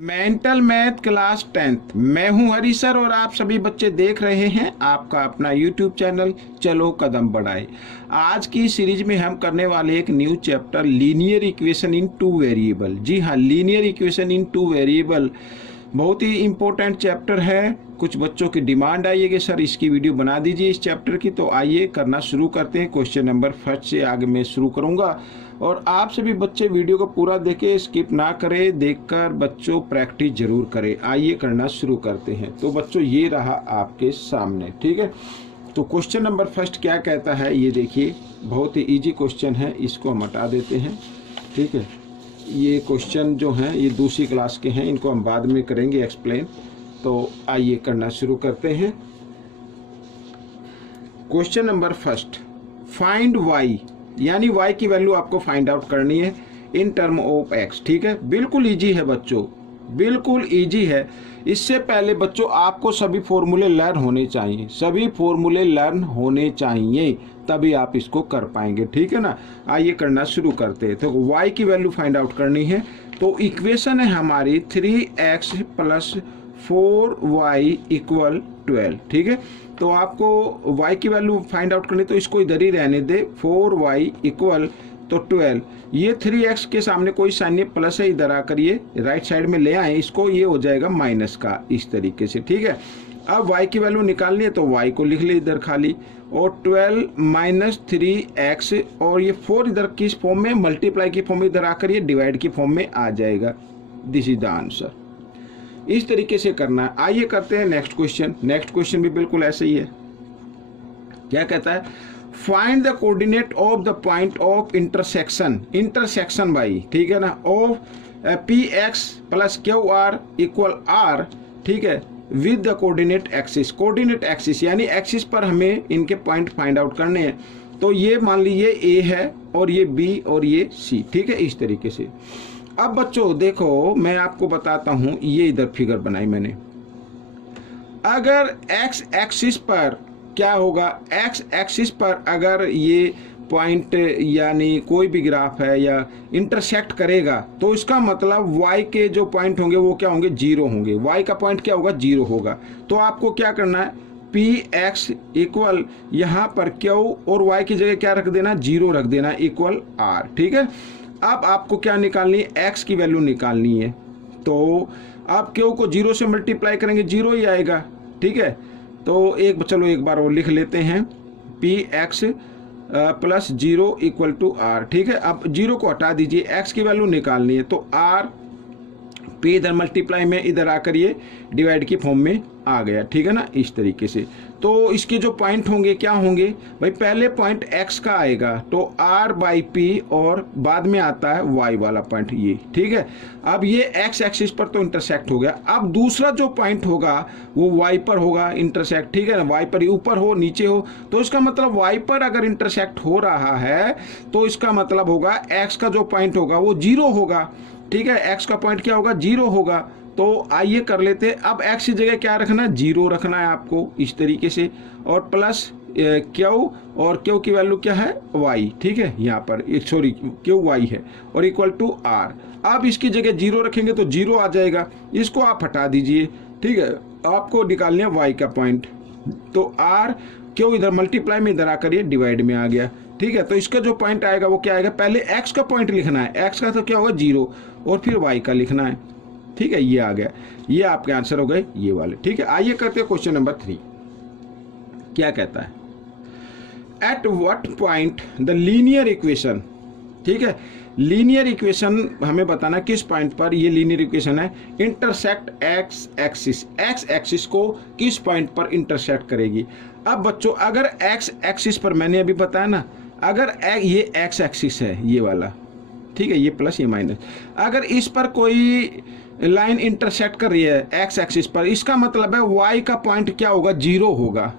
Mental math class 10th। मैं हूं हरी sir और आप सभी बच्चे देख रहे हैं आपका अपना यूट्यूब चैनल चलो कदम बढ़ाए। आज की सीरीज में हम करने वाले एक new chapter linear equation in two variable. जी हाँ, linear equation in two variable बहुत ही इम्पोर्टेंट चैप्टर है। कुछ बच्चों की डिमांड आई है कि सर इसकी वीडियो बना दीजिए इस चैप्टर की, तो आइए करना शुरू करते हैं। क्वेश्चन नंबर फर्स्ट से आगे मैं शुरू करूंगा और आप सभी बच्चे वीडियो को पूरा देखें, स्किप ना करें। देखकर बच्चों प्रैक्टिस जरूर करें। आइए करना शुरू करते हैं। तो बच्चों ये रहा आपके सामने, ठीक है। तो क्वेश्चन नंबर फर्स्ट क्या कहता है ये देखिए, बहुत ही इजी क्वेश्चन है, इसको हम हटा देते हैं, ठीक है। ये क्वेश्चन जो हैं ये दूसरी क्लास के हैं, इनको हम बाद में करेंगे एक्सप्लेन। तो आइए करना शुरू करते हैं। Question number first, find y, यानी y की वैल्यू आपको फाइंड आउट करनी है इन टर्म ऑफ x, ठीक है। बिल्कुल इजी है बच्चों, बिल्कुल इजी है। इससे पहले बच्चों आपको सभी फॉर्मूले लर्न होने चाहिए, सभी फॉर्मूले लर्न होने चाहिए, तभी आप इसको कर पाएंगे, ठीक है ना। आइए करना शुरू करते हैं। तो y की वैल्यू फाइंड आउट करनी है। तो इक्वेशन है हमारी 3x + 4y = 12, ठीक है। तो आपको y की वैल्यू फाइंड आउट करनी, तो इसको इधर ही रहने दे, 4y = 12। ये 3x के सामने कोई साइन नहीं, प्लस है, इधर आकर ये राइट साइड में ले आए इसको, ये हो जाएगा माइनस का, इस तरीके से, ठीक है। अब y की वैल्यू निकालनी है तो y को लिख ले इधर खाली, और 12 - 3x, और ये 4 इधर किस फॉर्म में, मल्टीप्लाई की फॉर्म में, इधर आकर ये डिवाइड की फॉर्म में आ जाएगा। This is the answer. इस तरीके से करना है। आइए करते हैं नेक्स्ट क्वेश्चन। नेक्स्ट क्वेश्चन भी बिल्कुल ऐसे ही है। क्या कहता है, find the coordinate of the point of intersection, intersection by, ठीक है ना, ऑफ px + qr = r, ठीक है, with the coordinate axis. Coordinate axis यानी एक्सिस पर हमें इनके पॉइंट फाइंड आउट करने हैं। तो ये मान लीजिए a है और ये b और ये c, ठीक है, इस तरीके से। अब बच्चों देखो, मैं आपको बताता हूं, ये इधर फिगर बनाई मैंने। अगर x एक्सिस पर क्या होगा, x एक्सिस पर अगर ये पॉइंट यानी कोई भी ग्राफ है या इंटरसेक्ट करेगा, तो इसका मतलब y के जो पॉइंट होंगे वो क्या होंगे, 0 होंगे। y का पॉइंट क्या होगा, 0 होगा। तो आपको क्या करना है, px = यहाँ पर q और y की जगह क्या रख देना, 0 रख देना, = r, ठीक है। अब आपको क्या निकालनी है, x की वैल्यू निकालनी है। तो आप q को 0 से मल्टीप्लाई करेंगे, 0 ही आएगा, ठीक है। तो चलो एक बार और लिख लेते हैं, px + 0 = r, ठीक है। अब 0 को हटा दीजिए, x की वैल्यू निकालनी है, तो r p इधर मल्टीप्लाई में, इधर आकर ये डिवाइड की फॉर्म में आ गया, ठीक है ना, इस तरीके से। तो इसके जो पॉइंट होंगे क्या होंगे भाई, पहले पॉइंट x का आएगा तो r/p, और बाद में आता है y वाला पॉइंट, ये, ठीक है। अब ये x एक्सिस पर तो इंटरसेक्ट हो गया। अब दूसरा जो पॉइंट होगा वो y पर होगा इंटरसेक्ट, ठीक है ना। y पर ऊपर हो नीचे हो, तो इसका मतलब y पर अगर इंटरसेक्ट हो रहा है तो इसका मतलब होगा x का जो पॉइंट होगा वो 0 होगा, ठीक है। x का पॉइंट क्या होगा, 0 होगा। तो आइए कर लेते हैं। अब x की जगह क्या रखना है, 0 रखना है आपको, इस तरीके से, और प्लस q, और q की वैल्यू क्या है, y, ठीक है। यहाँ पर सॉरी q y है, और = r। अब इसकी जगह 0 रखेंगे तो 0 आ जाएगा, इसको आप हटा दीजिए, ठीक है। आपको निकालना है y का पॉइंट, तो r q इधर मल्टीप्लाई में, इधर आकर ये डिवाइड में आ गया, ठीक है। तो इसका जो पॉइंट आएगा वो क्या आएगा, पहले x का पॉइंट लिखना है, x का तो क्या होगा 0, और फिर y का लिखना है, ठीक है। ये आ गया, ये आपके आंसर हो गए ये वाले, ठीक है। आइए करते हैं क्वेश्चन नंबर 3। क्या कहता है, at what point the linear equation, ठीक है। लीनियर इक्वेशन हमें बताना किस पॉइंट पर ये लीनियर इक्वेशन है, intersect x axis, x axis को किस पॉइंट पर इंटरसेक्ट करेगी। अब बच्चों अगर x एक्सिस पर, मैंने अभी बताया ना, अगर ये x एक्सिस है ये वाला, ठीक है, ये प्लस ये माइनस, अगर इस पर कोई लाइन इंटरसेक्ट कर रही है x एक्सिस पर, इसका मतलब है y का पॉइंट क्या होगा, 0 होगा।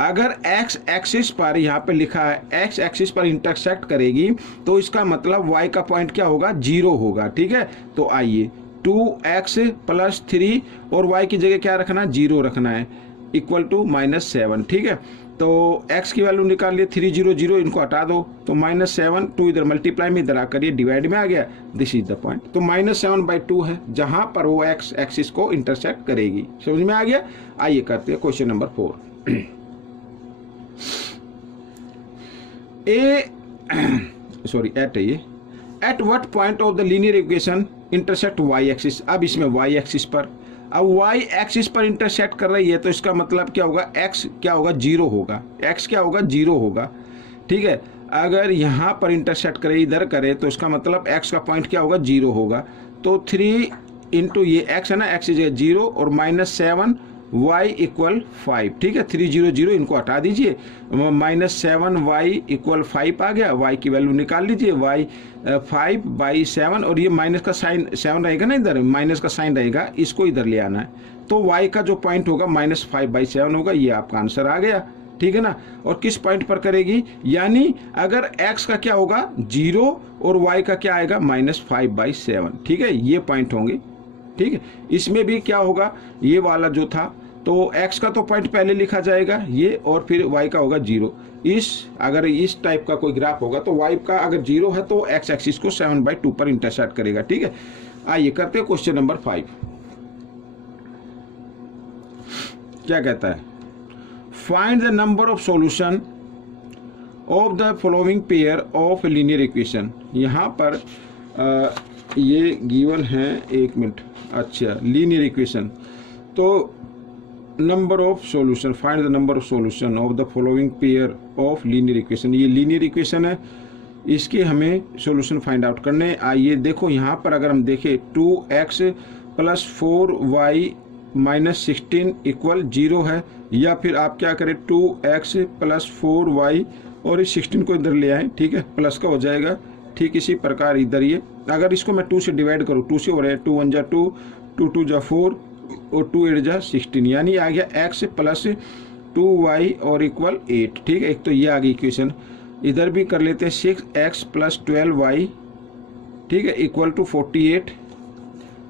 अगर x एक्सिस पर, यहाँ पे लिखा है x एक्सिस पर इंटरसेक्ट करेगी, तो इसका मतलब y का पॉइंट क्या होगा, 0 होगा, ठीक है। तो आइए 2x + 3, और y की जगह क्या रखना है, 0 रखना है, = -7, ठीक है। तो x की वैल्यू निकाल लिए 300, इनको हटा दो तो -7, 2 इधर मल्टीप्लाई में, इधर आकर ये डिवाइड में आ गया। This is the point. तो -7/2 है जहां पर वो x एक्सिस को इंटरसेक्ट करेगी। समझ में आ गया। आइए करते हैं question number 4। At what point of the linear equation intersect y axis. अब इसमें y एक्सिस पर, अब y एक्सिस पर इंटरसेक्ट कर रही है तो इसका मतलब क्या होगा, x क्या होगा, 0 होगा। x क्या होगा, 0 होगा। ठीक है, अगर यहाँ पर इंटरसेक्ट करे, इधर करे, तो इसका मतलब x का पॉइंट क्या होगा, 0 होगा। तो 3 इंटू ये x है ना, x इज 0 और -7 y = 5। ठीक है, 300, इनको हटा दीजिए, -7 y = 5 आ गया। y की वैल्यू निकाल लीजिए, y 5/7, और ये माइनस का साइन 7 रहेगा ना, इधर माइनस का साइन रहेगा, इसको इधर ले आना है। तो y का जो पॉइंट होगा -5/7 होगा। ये आपका आंसर आ गया। ठीक है ना। और किस पॉइंट पर करेगी, यानी अगर x का क्या होगा, 0 और y का क्या आएगा, -5/7। ठीक है, ये पॉइंट होंगे। ठीक है, इसमें भी क्या होगा, ये वाला जो था, तो x का तो पॉइंट पहले लिखा जाएगा ये, और फिर y का होगा 0। अगर इस टाइप का कोई ग्राफ होगा तो y का अगर 0 है तो x एक्सिस को 7/2 पर इंटरसेक्ट करेगा। ठीक है, आइए करते हैं क्वेश्चन नंबर 5। क्या कहता है, find the number of solution of the following pair of linear equation. यहाँ पर ये गिवन है, 1 मिनट, अच्छा, लीनियर इक्वेशन। तो number of solution, find the number of solution of the following pair of linear equation. ये linear equation है, इसके हमें सॉल्यूशन फाइंड आउट करने। आइए देखो, यहाँ पर अगर हम देखें 2x + 4y - 16 = 0 है, या फिर आप क्या करें, 2x + 4y और इस 16 को इधर ले आए। ठीक है, प्लस का हो जाएगा। ठीक इसी प्रकार इधर ये, अगर इसको मैं 2 से डिवाइड करूँ, 2 से हो रहा है, 2 1 = 2, 2 2 = 4 और 2 8 = 16, यानी आ गया x + 2y और = 8। ठीक है, एक तो ये आ गई इक्वेशन। इधर भी कर लेते हैं, 6x + 12y, ठीक है, = 48,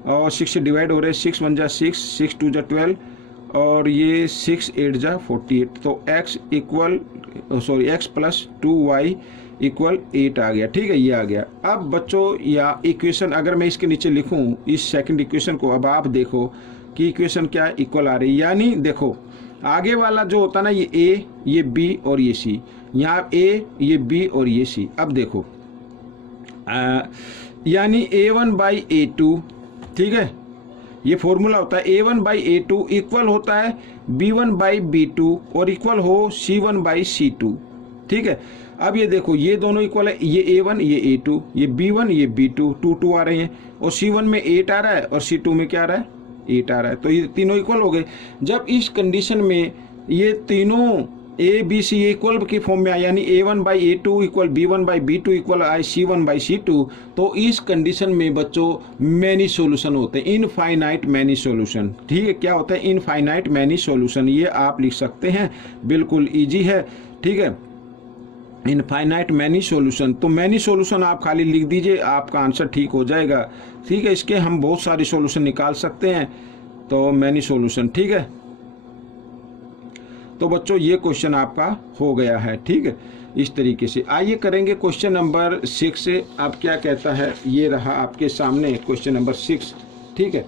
और 6 से डिवाइड हो रहे हैं, 6 1 = 6, 6 2 = 12 और ये 6 8 = 48। तो x + 2y = 8 आ गया। ठीक है, ये आ गया। अब बच्चों, या इक्वेशन अगर मैं इसके नीचे लिखूं इस सेकंड इक्वेशन को, अब आप देखो कि इक्वेशन क्या इक्वल आ रही है। यानी देखो, आगे वाला जो होता ना, ये a, ये b और ये c, यहाँ a, ये b और ये c। अब देखो, यानी a1/a2, ठीक है, ये फॉर्मूला होता है, a1/a2 इक्वल होता है b1/b2 और इक्वल हो c1/c2। ठीक है, अब ये देखो, ये दोनों इक्वल है, ये a1 ये a2, ये b1 ये b2, 2 2 आ रहे हैं, और c1 में 8 आ रहा है और c2 में क्या आ रहा है, 8 आ रहा है। तो ये तीनों इक्वल हो गए। जब इस कंडीशन में ये तीनों ए बी सी इक्वल की फॉर्म में आए, यानी a1/a2 = b1/b2 = c1/c2, तो इस कंडीशन में बच्चों मैनी सॉल्यूशन होते हैं, इनफाइनाइट मैनी सॉल्यूशन। ठीक है, क्या होता है, इनफाइनाइट मैनी सॉल्यूशन। ये आप लिख सकते हैं, बिल्कुल इजी है। ठीक है, इनफाइनाइट मैनी सॉल्यूशन। तो मैनी सॉल्यूशन आप खाली लिख दीजिए, आपका आंसर ठीक हो जाएगा। ठीक है, इसके हम बहुत सारे सॉल्यूशन निकाल सकते हैं, तो मैनी सॉल्यूशन। ठीक है, तो बच्चों ये क्वेश्चन आपका हो गया है। ठीक है, इस तरीके से। आइए करेंगे क्वेश्चन नंबर 6 से। अब क्या कहता है, ये रहा आपके सामने क्वेश्चन नंबर 6। ठीक है,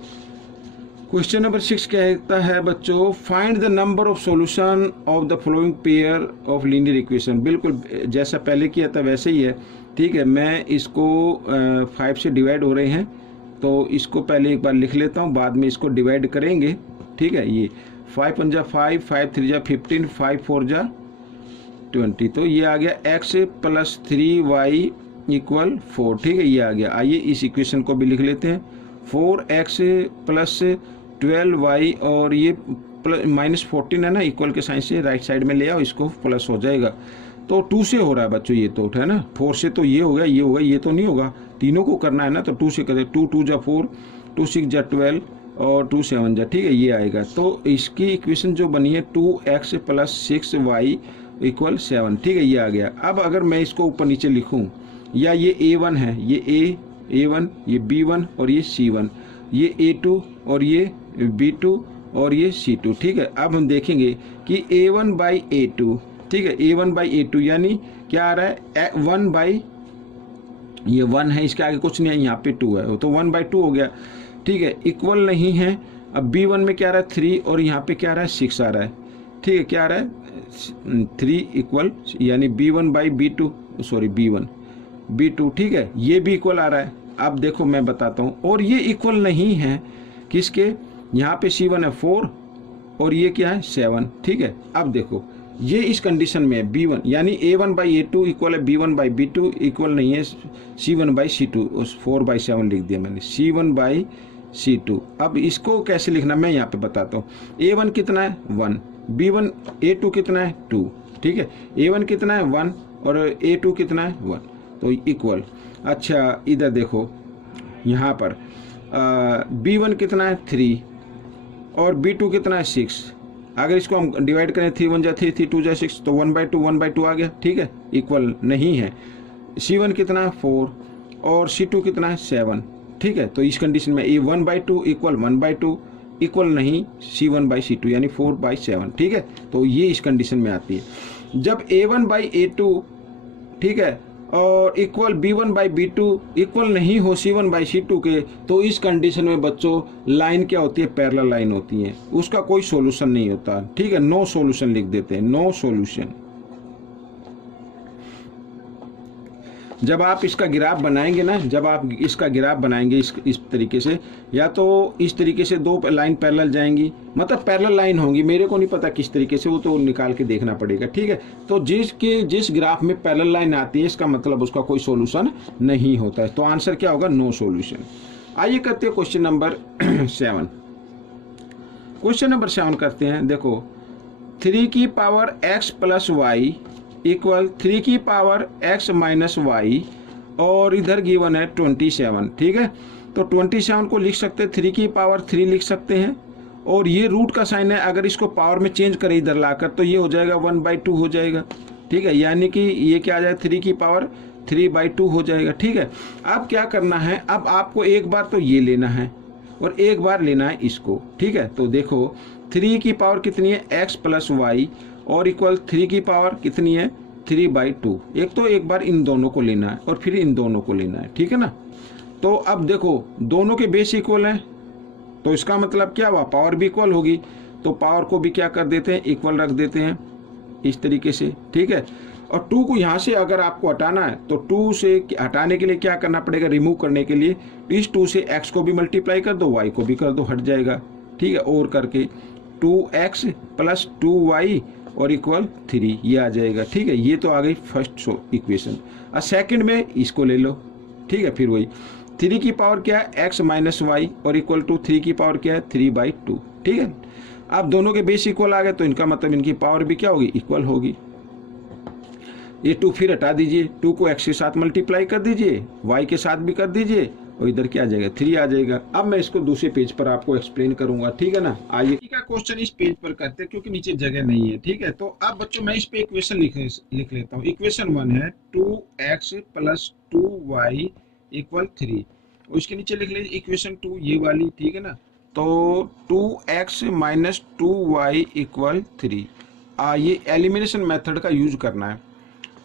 क्वेश्चन नंबर 6 कहता है बच्चों, find the number of solution of the following pair of linear equation. बिल्कुल जैसा पहले किया था वैसे ही है। ठीक है, मैं इसको 5 से डिवाइड हो रहे हैं, तो इसको पहले एक बार लिख लेता हूँ, बाद में इसको डिवाइड करेंगे। ठीक है, ये 5 1 = 5, 5 3 = 15, 5 4 = 20। तो ये आ गया x + 3y = 4। ठीक है, ये आ गया। आइए इस इक्वेशन को भी लिख लेते हैं, 4x + 12y और ये -14 है ना, इक्वल के साइन से राइट साइड में ले आओ, इसको प्लस हो जाएगा। तो 2 से हो रहा है बच्चों, ये तो है ना, 4 से तो ये होगा, ये होगा, ये तो नहीं होगा, तीनों को करना है ना, तो 2 से करें, 2 2 = 4, 2 6 = 12 और 2 7 = ठीक है, ये आएगा। तो इसकी इक्वेशन जो बनी है 2x + 6y = 7। ठीक है, ये आ गया। अब अगर मैं इसको ऊपर नीचे लिखूं, या ये a1 है, ये a1, ये b1 और ये c1, ये a2 और ये b2 और ये C2, ठीक है। अब हम देखेंगे कि A1 बाई A2, ठीक है, A1 बाई A2 यानी क्या आ रहा है 1 बाई, ये 1 है, इसके आगे कुछ नहीं है, यहाँ पे 2 है, तो 1 बाई 2 हो गया, ठीक है, इक्वल नहीं है। अब B1 में क्या आ रहा है 3 और यहाँ पे क्या आ रहा है 6 आ रहा है, ठीक है, क्या आ रहा है 3 इक्वल यानी B1 by B2, sorry B2, ठीक है, ये भी इक्वल आ रहा है। अब देखो मैं बताता हूँ, और ये इक्वल नहीं है किसके, यहाँ पे C1 है 4 और ये क्या है 7, ठीक है। अब देखो ये इस कंडीशन में है B1 यानी A1 बाई A2 इक्वल है B1 बाई B2, इक्वल नहीं है C1 बाई C2, उस 4 बाई 7 लिख दिया मैंने, C1 बाई C2। अब इसको कैसे लिखना मैं यहाँ पे बताता हूँ। A1 कितना है 1, B1 A2 कितना है 2, ठीक है, A1 कितना है 1 और A2 कितना है 1, तो इक्वल। अच्छा इधर देखो यहाँ पर B1 कितना है 3 और B2 कितना है 6, अगर इसको हम डिवाइड करें 3 1 जा 3, 3 2 जा 6, तो 1/2 आ गया, ठीक है, इक्वल नहीं है। C1 कितना है 4 और C2 कितना है 7, ठीक है, तो इस कंडीशन में ये 1/2 इक्वल 1/2 इक्वल नहीं C1 बाई C2 यानी 4/7, ठीक है, तो ये इस कंडीशन में आती है। जब A1 बाई A2, ठीक है, और equal B1 by B2 equal नहीं हो C1 बाई C2 के, तो इस कंडीशन में बच्चों लाइन क्या होती है, पैरेलल लाइन होती है, उसका कोई सॉल्यूशन नहीं होता, ठीक है, नो सॉल्यूशन लिख देते हैं, नो सॉल्यूशन। जब आप इसका ग्राफ बनाएंगे ना, जब आप इसका ग्राफ बनाएंगे इस तरीके से, या तो इस तरीके से दो लाइन पैरेलल जाएंगी, मतलब पैरेलल लाइन होंगी, मेरे को नहीं पता किस तरीके से, वो तो निकाल के देखना पड़ेगा, ठीक है। तो जिस ग्राफ में पैरेलल लाइन आती है इसका मतलब उसका कोई सॉल्यूशन नहीं होता है, तो आंसर क्या होगा, नो सॉल्यूशन। आइए करते हैं क्वेश्चन नंबर 7। क्वेश्चन नंबर 7 करते हैं। देखो 3 की power x plus y equal 3 की पावर x माइनस वाई, और इधर गिवन है 27, ठीक है, तो 27 को लिख सकते हैं 3 की पावर 3 लिख सकते हैं, और ये रूट का साइन है, अगर इसको पावर में चेंज करें इधर लाकर तो ये हो जाएगा 1/2 हो जाएगा, ठीक है, यानी कि ये क्या आ जाएगा 3 की पावर 3/2 हो जाएगा, ठीक है। अब क्या करना है, अब आपको एक बार तो ये लेना है और एक बार लेना है इसको, ठीक है। तो देखो 3 की पावर कितनी है x प्लस वाई और इक्वल 3 की पावर कितनी है 3/2, एक बार इन दोनों को लेना है और फिर इन दोनों को लेना है, ठीक है ना। तो अब देखो दोनों के बेस इक्वल हैं, तो इसका मतलब क्या हुआ, पावर भी इक्वल होगी, तो पावर को भी क्या कर देते हैं, इक्वल रख देते हैं इस तरीके से, ठीक है। और 2 को यहाँ से अगर आपको हटाना है तो 2 से हटाने के लिए क्या करना पड़ेगा, रिमूव करने के लिए इस 2 से x को भी मल्टीप्लाई कर दो, y को भी कर दो, हट जाएगा, ठीक है, और करके 2x प्लस 2y और इक्वल 3 ये आ जाएगा, ठीक है। ये तो आ गई फर्स्ट इक्वेशन। अब सेकंड में इसको ले लो, ठीक है, फिर वही 3 की पावर क्या है x माइनस वाई और इक्वल टू 3 की पावर क्या है 3/2, ठीक है। अब दोनों के बेस इक्वल आ गए, तो इनका मतलब इनकी पावर भी क्या होगी, इक्वल होगी। ये 2 फिर हटा दीजिए, 2 को x के साथ मल्टीप्लाई कर दीजिए, y के साथ भी कर दीजिए, और इधर क्या आ जाएगा 3 आ जाएगा। अब मैं इसको दूसरे पेज पर आपको एक्सप्लेन करूंगा, ठीक है ना। आइए ठीक है, क्वेश्चन इस पेज पर करते हैं क्योंकि नीचे जगह नहीं है, ठीक है। तो अब बच्चों मैं इस पे इक्वेशन लिख लेता हूँ। इक्वेशन 1 है 2x प्लस 2y इक्वल 3, और इसके नीचे लिख लीजिए इक्वेशन 2 ये वाली, ठीक है ना। तो 2x माइनस 2y इक्वल 3, ये एलिमिनेशन मेथड का यूज करना है।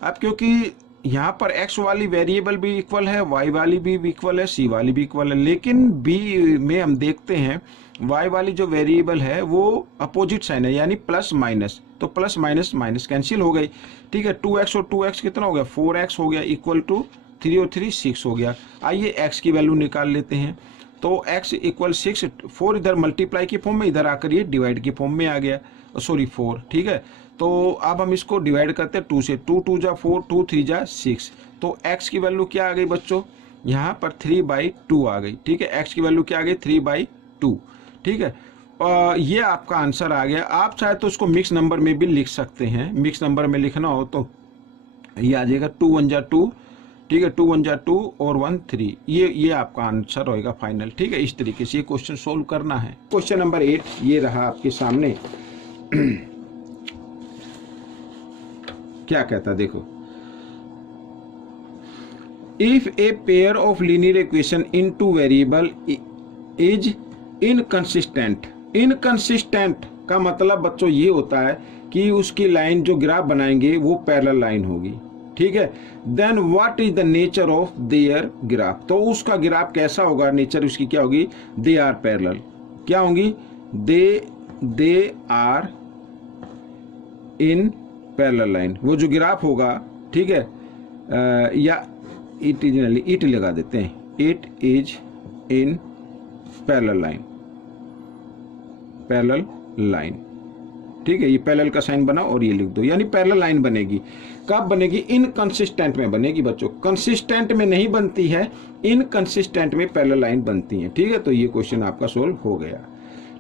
अब क्योंकि यहाँ पर x वाली वेरिएबल भी इक्वल है, y वाली भी इक्वल है, c वाली भी इक्वल है, लेकिन b में हम देखते हैं y वाली जो वेरिएबल है वो अपोजिट साइन है, यानी प्लस माइनस, तो प्लस माइनस माइनस कैंसिल हो गई, ठीक है। 2x और 2x कितना हो गया 4x हो गया, इक्वल टू 3 और 3 6 हो गया। आइए x की वैल्यू निकाल लेते हैं, तो x इक्वल 6, 4 इधर मल्टीप्लाई की फॉर्म में, इधर आकर ये डिवाइड की फॉर्म में आ गया, सॉरी 4, ठीक है। तो अब हम इसको डिवाइड करते हैं 2 से, 2 2 जा 4, 2 3 जा 6, तो x की वैल्यू क्या आ गई बच्चों, यहाँ पर 3/2 आ गई, ठीक है। x की वैल्यू क्या आ गई 3/2, ठीक है। ये आपका आंसर आ गया। आप चाहे तो उसको मिक्स नंबर में भी लिख सकते हैं, मिक्स नंबर में लिखना हो तो ये आ जाएगा 2 1 जा 2, ठीक है, 2 1 जा 2 और 1 3, ये आपका आंसर होएगा फाइनल, ठीक है। इस तरीके से ये क्वेश्चन सोल्व करना है। क्वेश्चन नंबर 8 ये रहा आपके सामने। क्या कहता देखो, if a pair of linear equation in 2 variable is inconsistent, inconsistent का मतलब बच्चों ये होता है कि उसकी लाइन जो ग्राफ बनाएंगे वो पैरेलल लाइन होगी, ठीक है। Then what is the nature of their graph, तो उसका ग्राफ कैसा होगा, नेचर उसकी क्या होगी, दे आर पैरेलल, क्या होंगी, they are in parallel line, वो जो ग्राफ होगा, ठीक है, या इट लगा देते हैं, it is in parallel line, ठीक है। ये पैरेलल का साइन बना और ये लिख दो, यानी पैरेलल लाइन बनेगी। कब बनेगी, इनकंसिस्टेंट में बनेगी बच्चों, कंसिस्टेंट में नहीं बनती है, इनकंसिस्टेंट में पैरेलल लाइन बनती है, ठीक है। तो ये क्वेश्चन आपका सोल्व हो गया,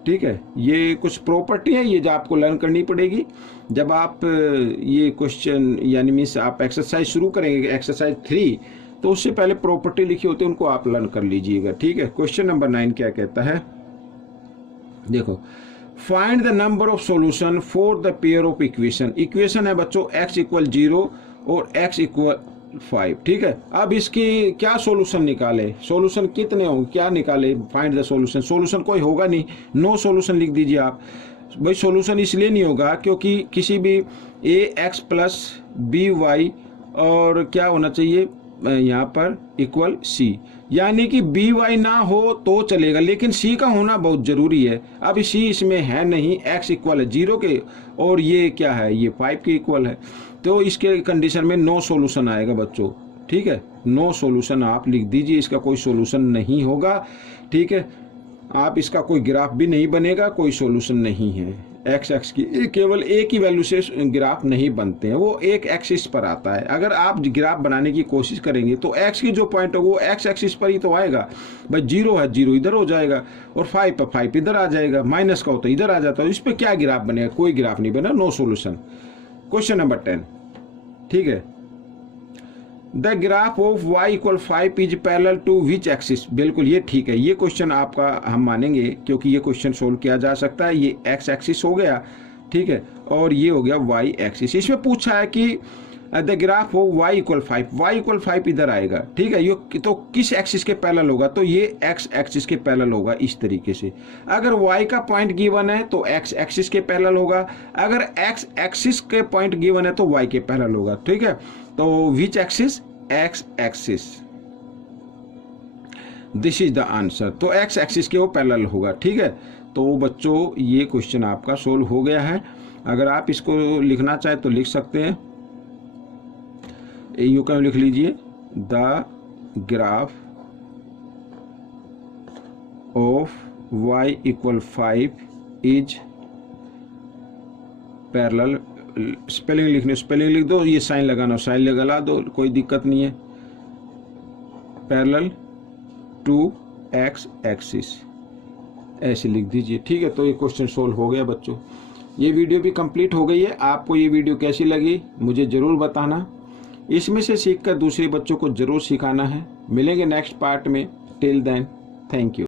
ठीक है। ये कुछ प्रॉपर्टी है, ये जो आपको लर्न करनी पड़ेगी जब आप ये क्वेश्चन यानी मीन्स आप एक्सरसाइज शुरू करेंगे, एक्सरसाइज 3, तो उससे पहले प्रॉपर्टी लिखी होती है, उनको आप लर्न कर लीजिएगा, ठीक है। क्वेश्चन नंबर 9 क्या कहता है, देखो, find the number of solution for the pair of equation. Equation है बच्चों x = 0 और x = 5, ठीक है। अब इसकी क्या सॉल्यूशन निकाले, सॉल्यूशन कितने होंगे, क्या निकाले, फाइंड द सॉल्यूशन, सॉल्यूशन कोई होगा नहीं, नो सॉल्यूशन लिख दीजिए आप। भाई सॉल्यूशन इसलिए नहीं होगा क्योंकि किसी भी ax + by और क्या होना चाहिए यहाँ पर इक्वल c, यानी कि by ना हो तो चलेगा, लेकिन c का होना बहुत जरूरी है। अब c इसमें है नहीं, x = 0 के और ये क्या है, ये 5 के इक्वल है, तो इसके कंडीशन में नो सॉल्यूशन आएगा बच्चों, ठीक है। नो सॉल्यूशन आप लिख दीजिए, इसका कोई सॉल्यूशन नहीं होगा, ठीक है। आप इसका कोई ग्राफ भी नहीं बनेगा, कोई सॉल्यूशन नहीं है। x की केवल एक ही वैल्यू से ग्राफ नहीं बनते हैं, वो एक एक्सिस पर आता है। अगर आप ग्राफ बनाने की कोशिश करेंगे तो x की जो पॉइंट होगा वो x एक्सिस पर ही तो आएगा। भाई 0 है, 0 इधर हो जाएगा, और 5 पर 5 इधर आ जाएगा, माइनस का होता है इधर आ जाता है, इस पर क्या ग्राफ बनेगा, कोई ग्राफ नहीं बना, नो सॉल्यूशन। क्वेश्चन नंबर 10, ठीक है, the graph of y = 5 is parallel to which axis, बिल्कुल ये ठीक है, ये क्वेश्चन आपका हम मानेंगे क्योंकि ये क्वेश्चन सोल्व किया जा सकता है। ये x एक्सिस हो गया, ठीक है, और ये हो गया y एक्सिस। इसमें पूछा है कि the graph of y = 5, y = 5 इधर आएगा, ठीक है, ये तो किस एक्सिस के पैरेलल होगा, तो ये x एक्सिस के पैरेलल होगा इस तरीके से। अगर y का पॉइंट गिवन है तो x एक्सिस के पैरेलल होगा, अगर x एक्सिस के पॉइंट गिवन है तो y के पैरेलल होगा, ठीक है। तो which axis, x axis, this is the answer, तो x एक्सिस के वो पैरेलल होगा, ठीक है। तो बच्चों ये क्वेश्चन आपका सोल्व हो गया है। अगर आप इसको लिखना चाहे तो लिख सकते हैं, यू कैन लिख लीजिए, the graph of y = 5 is parallel, spelling लिखने स्पेलिंग लिख दो, ये साइन लगाना साइन लगा दो, कोई दिक्कत नहीं है, पैरेलल टू x एक्सिस ऐसे लिख दीजिए, ठीक है। तो ये क्वेश्चन सोल्व हो गया बच्चों। ये वीडियो भी कंप्लीट हो गई है। आपको ये वीडियो कैसी लगी मुझे ज़रूर बताना, इसमें से सीखकर दूसरे बच्चों को ज़रूर सिखाना है। मिलेंगे नेक्स्ट पार्ट में, टिल देन थैंक यू।